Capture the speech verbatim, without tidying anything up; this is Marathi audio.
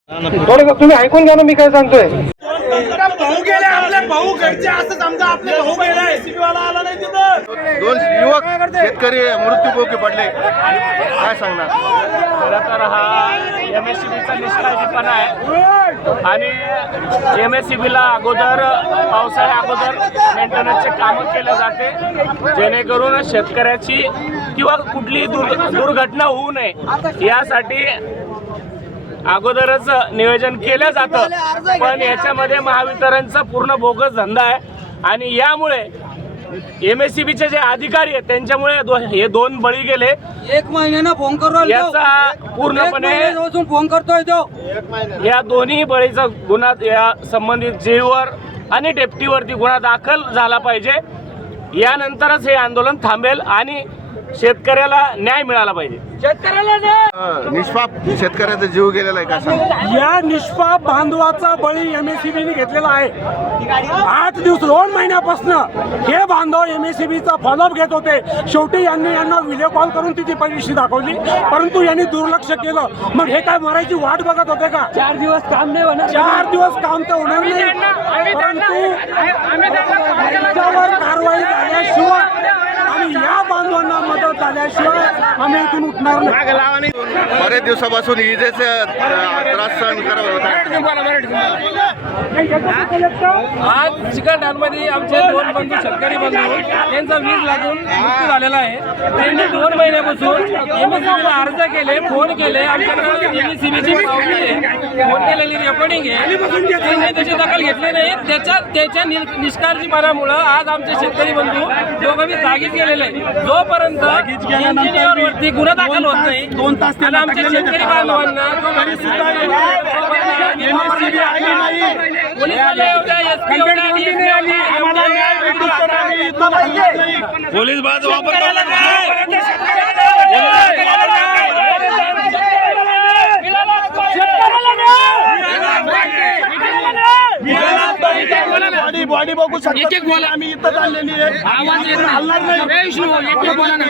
थोडं तुम्ही ऐकून घ्या ना मी काय सांगतोय। भाऊ गेले आपले भाऊ घरचे असं समजा आपले भाऊ गेले एसीबीवाला आला नाही तिथं। दोन युवक शेतकरी मृत्यूमुखी पडले, काय सांगणार? खरं तर हा एम एस सी बीचा निष्काळजीपणा आहे आणि एम एस सी बीला अगोदर पावसाळ्या अगोदर मेंटेनन्सचे कामं केले जाते जेणेकरून शेतकऱ्याची किंवा कुठलीही दुर् दुर्घटना होऊ नये यासाठी अगोदरच नियोजन केलं जातं। पण याच्यामध्ये महावितरणचा पूर्ण बोगस धंदा आहे आणि यामुळे एम एस सी बीचे जे अधिकारी आहेत त्यांच्यामुळे दो, हे दोन बळी गेले। एक महिन्यानं फोन करू याचा पूर्णपणे फोन करतोय तो या दोन्ही बळीचा गुन्हा या संबंधित जेईवर आणि डेप्टीवरती गुन्हा दाखल झाला पाहिजे। यानंतरच हे आंदोलन थांबेल आणि शेतकऱ्याला न्याय मिळाला पाहिजे। शेतकऱ्याला निष्पाप शेतकऱ्याचा जीव गेलेला आहे, का सांग? या निष्पाप बांधवाचा बळी एमएससीबीने घेतलेला आहे। आठ दिवस दोन महिन्यापासून हे बांधव एमएससीबीचा फॉलोअप घेत होते। शेवटी यांनी यांना व्हिडिओ कॉल करून तिची पैसे दाखवली, परंतु यांनी दुर्लक्ष केलं। मग हे काय मरायची वाट बघत होते का? चार दिवस काम नाही होणार, चार दिवस काम तर होणार नाही, परंतु त्याच्यावर कारवाई झाल्याशिवाय आणि या बांधवांना मदत झाल्याशिवाय आम्ही इथून उठणार नाही। बरेच दिवसापासून इजेचे त्रास सहन करत होता। आज चिकलठाणमध्ये आमचे दोन बंधू शेतकरी बंधू यांचा वीज लागून मृत्यू झालेला आहे। त्यांनी दोन महिन्यापासून एमएससीबीला अर्ज केले, फोन केले, आमच्याकडे एमएससीबीची पावती आहे, फोन केलेली रेकॉर्डिंग आहे, त्यांनी त्याची दखल घेतली नाही। त्याच्या त्याच्या निष्काळजीपणामुळं आज आमचे शेतकरी बंधू दोघं बी जागीच गेलेले आहे। जोपर्यंत इंजिनियरवरती गुन्हा दाखल होत नाही दोन तास आणि आमच्या शेतकरी बांधवांना पोलीस बाज वापर बॉडी बघू शकतो आम्ही इथं चाललेली आहे, आवाज हलणार नाही।